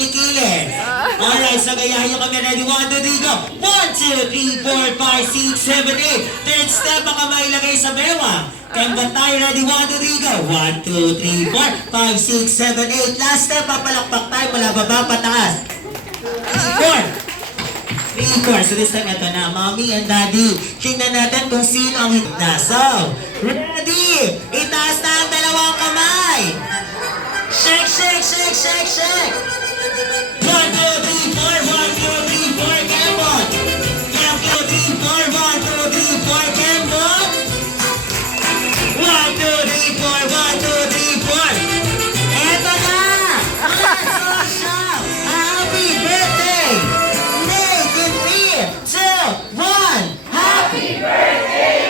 kilikili. Alright, so gayahin nyo kami. Ready? 1, 2, 3, go! 1, 2, 3, 4, 5, 6, 7, 8. Third step, baka mailagay sa bewa. Kamba tayo. Ready? 1, 2, 3, go! 1, 2, 3, 4, 5, 6, 7, 8. Last step, papalakpak tayo mula baba pataas. 4. 3, 4. So this time, ito na. Mommy and Daddy. Tingnan natin kung sino ang higna. So, ready? Itaas na ang dalawang kamay. Shake, shake, shake, shake, shake. 1, 2, 3, 4. 1, 2, 3, 4. Kembot. 1, 2, 3, 4. 1, 2, 3, 4. Kembot. 1, 2, 3, 4. 1, 2, 3, 4. Eto na. Let's shout. Happy birthday. Nate in 3, 2, 1. Happy birthday.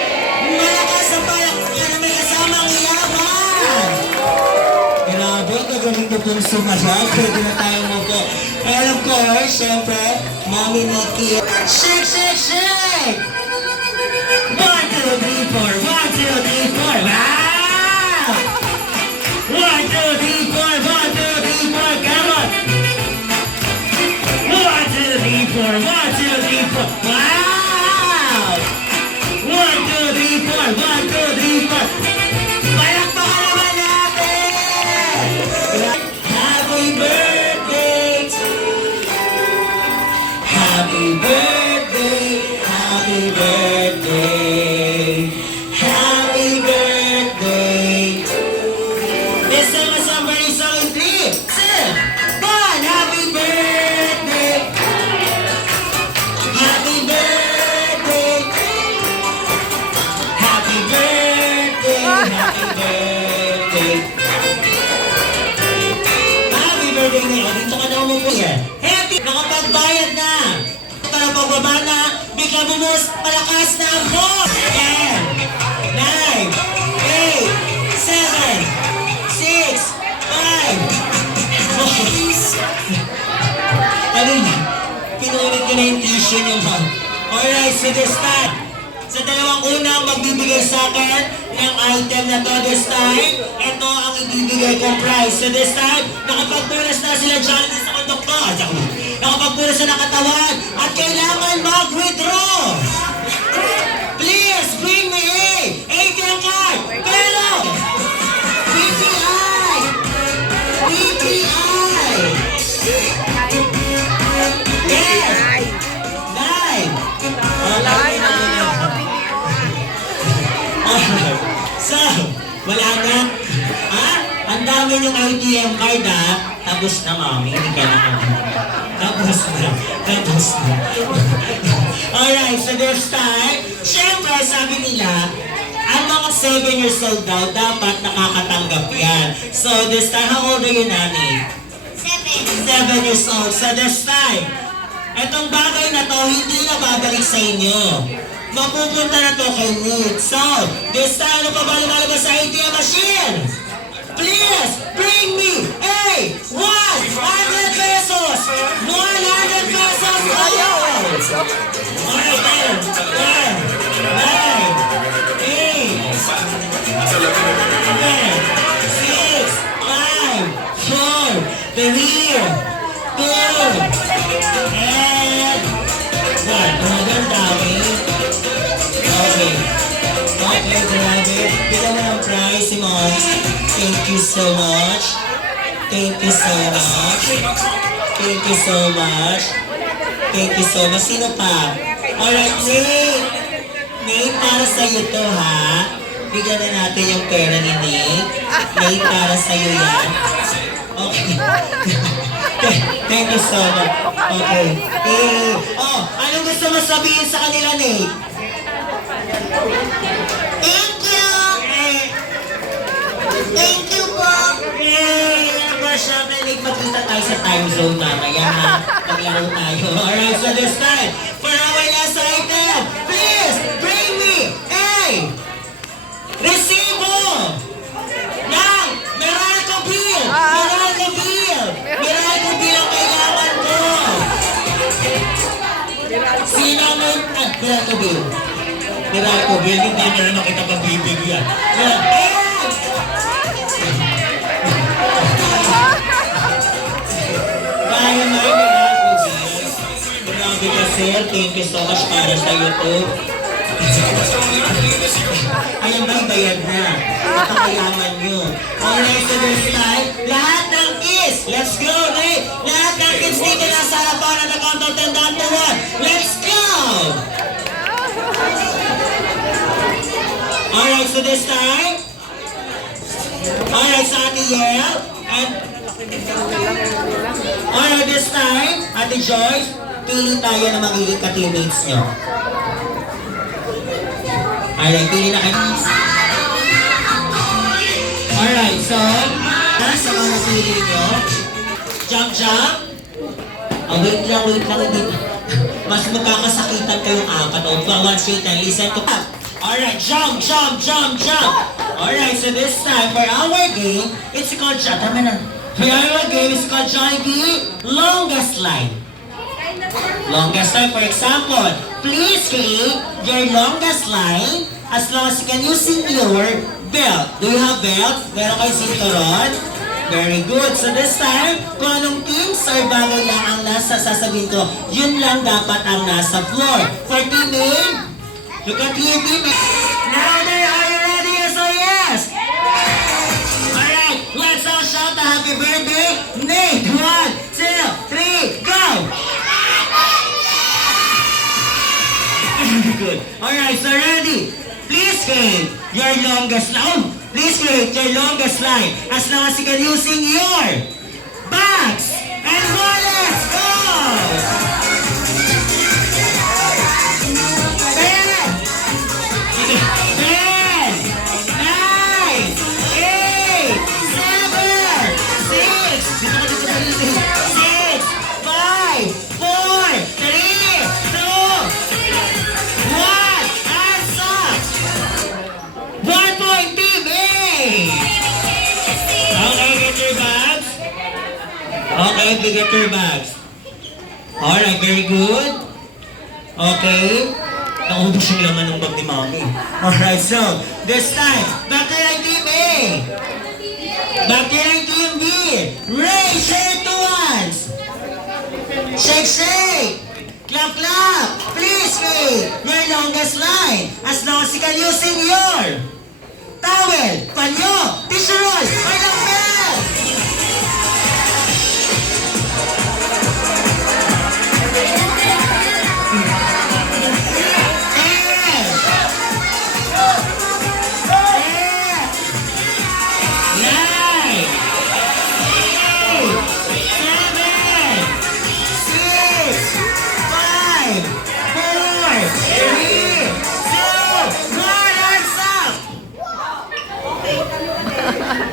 Malakas ang palakpakan na may kasamang iyaman. Grabe, gagawin ko itong sumasag. Pwede na tayo mo po. And of course, syempre, Mommy Nikki. Shake, shake, shake! 1, 2, 3, 4. 1, 2, 3, 4. Wow! 1, 2, 3, 4. 1, 2, 3, 4. Come on! 1, 2, 3, 4. 1, 2, 3, 4. Wow! 1, 2, 3, 4. 1, 2, 3, 4. Palakpakan naman natin! Happy birthday to you. Happy birthday. Happy birthday. Happy birthday to you. This time is somebody song in 3, 2, 1. Happy birthday. Happy birthday. Happy birthday. Happy birthday. Happy birthday ngayon. Dito ka na umupo yan. Happy! Nakapagbayad na. Para pagbaba na, bigla bumos, malakas na ang boss. 10, 9, 8, 7, 6, 5. Ano yun? Pinulit ko na yung tissue niyo, ma'am. Alright, so this time, sa dalawang unang magbibigay sa akin ng item na to this time, ito ang ibibigay kong prize. So this time, nakapagpunas na sila dyan sa konduktor. Nakapagpunas na ng katawan at kailangan mag-withdraw. Please, bring me ATM card. Pero, BPI. BPI. Yes. Live. So, wala na. Ha? Ang dami yung ATM card ha. Tapos na, Mommy. Hindi ka na kami. Tapos na. Tapos na. Alright, so this time, syempre sabi nila, ang mga 7 years old daw, dapat nakakatanggap yan. So this time, how old are you, Nani? 7 years old. So this time, etong bagay na to, hindi na babalik sa inyo. Mapupunta na to kay Nick. So, this time, ano pa ba lumalabas sa ATM machine? Please, bring me a 100 pesos! 100 pesos! Alright, 10, 9, 8, 7, 6, 5, 4, 3, 2, 1. Ang dami. Okay. Okay, grabe. Bigyan mo ng prize, si Mom. Thank you so much. Thank you so much. Thank you so much. Thank you so much. Sino pa? Alright, Nate. Nate, para sa'yo to, ha? Bigyan na natin yung pera ni Nate. Nate, para sa'yo yan. Okay. Thank you so much. Okay. Oh, anong gusto mo sabihin sa kanila, Nate? Thank you! Thank you po! Syempre, Nate, magkita tayo sa time zone mamaya, ha? Maglaro tayo. Alright, so this time, for our last item, please, bring me a resibo ng Meralco Bill! Meralco Bill! Meralco Bill ang kailangan ko! Sino mo? Meralco Bill. Meralco Bill, hindi nyo na nakita pang bibigyan. Cecil, thank you so much para sa YouTube. Ayan ba, bayad na. Napakayaman nyo. Alright, so this time, lahat ng kids, let's go, right? Lahat ng kids dito na sa harapan na nag-count of 10 down to 1. Let's go! Alright, so this time, alright, sa Ate Yel, and alright, this time, Ate Joyce, pili tayo na magiging ka-teammates nyo. Alright, pili na kayo. Alright, so, sa mga napili nyo, jump, jump. Oh, wait lang, hindi. Mas magkakasakitan kayong apat. O, one straight and listen to that. Alright, jump, jump, jump, jump. Alright, so this time, for our game, it's called, tama na. For our game, it's called Jollibee Longest Line. Longest line, for example, please create your longest line as long as you can using your belt. Do you have belt? Meron kayo sinturon? Very good. So this time, kung anong things or bagay lang ang nasa sasabihin ko, yun lang dapat ang nasa floor. For teammate, look at your teammate. Now there, are you ready? Yes or yes? Alright, let's all shout a happy birthday. Nate, 1, 2, 3, go! Good. Alright, so ready? Please create your longest line. Please create your longest line as long as you can using your bags and wallets. Go! 1 point team A! Okay, get your bags. Okay, get your bags. Alright, very good. Okay. Naubos yung laman ng bag ni Mami. Alright, so, this time, back to yung team A. Back to yung team B. Raise your two hands. Shake, shake. Clap, clap. Please wait. Your longest line. As long as you can using your towel, panyo, tissue roll, or lapel.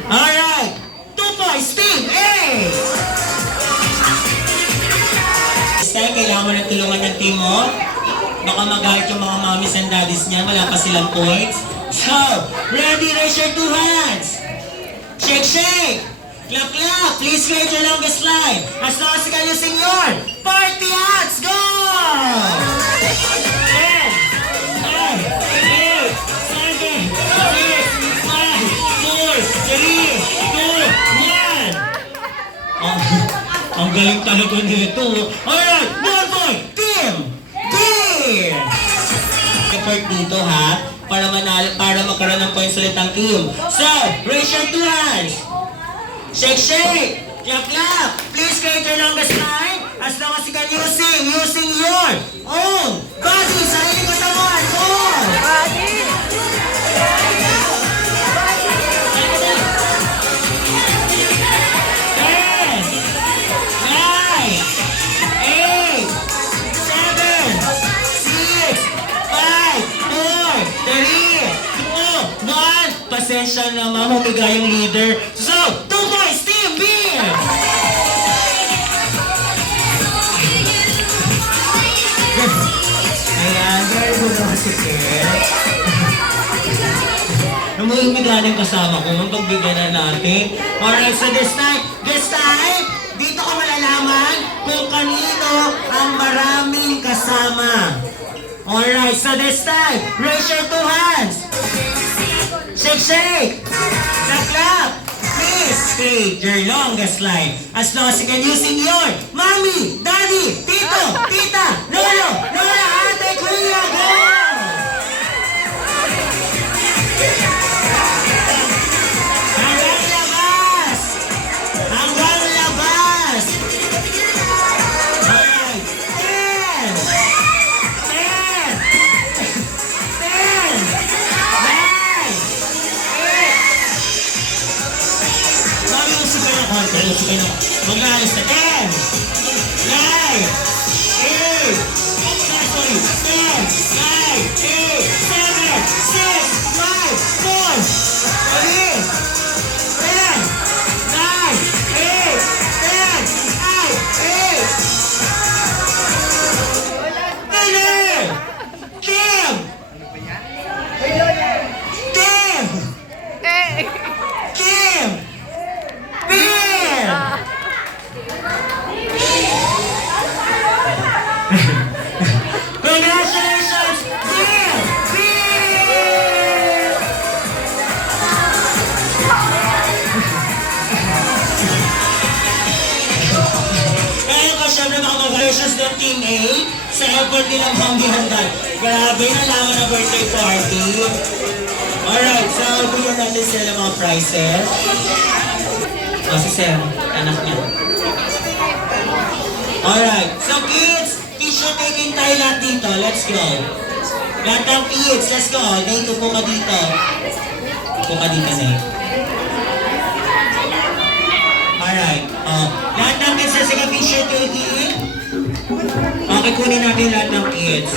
Alright! 2 points, team A! This time, kailangan mo ng tulungan ng team mo. Baka magalit yung mga mommies and daddies niya. Wala pa silang points. So, ready? Raise your two hands. Shake, shake. Clap, clap. Please create your longest line. As long as you can using your party hats. Go! 10, 9, 8, 7, 6, 5, 4, 3, 2, 1. Ang galing talaga nito. Alright, 1 point, team B! Effort dito ha, para magkaroon ng points ulit ang team. So, raise your two hands. Shake, shake. Clap, clap. Please create your longest line as long as you can using your own body. Sarili ko sa one. Body. 3, 2, 1. Pasensya na humiga yung leader. So, 2 points, team B! Ayan, very good naman si Kel. Humiga na yung kasama ko, pagbigyan na natin. Alright, so this time, dito ko malalaman kung kanino ang maraming kasama. Alright, so this time, raise your two hands. Shake, shake. Clap, clap. Please create your longest line as long as you can using your mommy, daddy, tito, tita, no syempre mga mag-versions ng Team A sa effort nilang panghihandal. Grabe na naman na birthday party. Alright, so bigyan natin sila ng mga prizes. O si Sam, anak niya. Alright, so kids, picture taking tayo lahat dito. Let's go. Lahat ng kids, let's go. Nate, upo ka dito. Upo ka dito, Nate. Alright, lahat ng kids na sige picture taking. Okay, kunin natin lahat ng kids.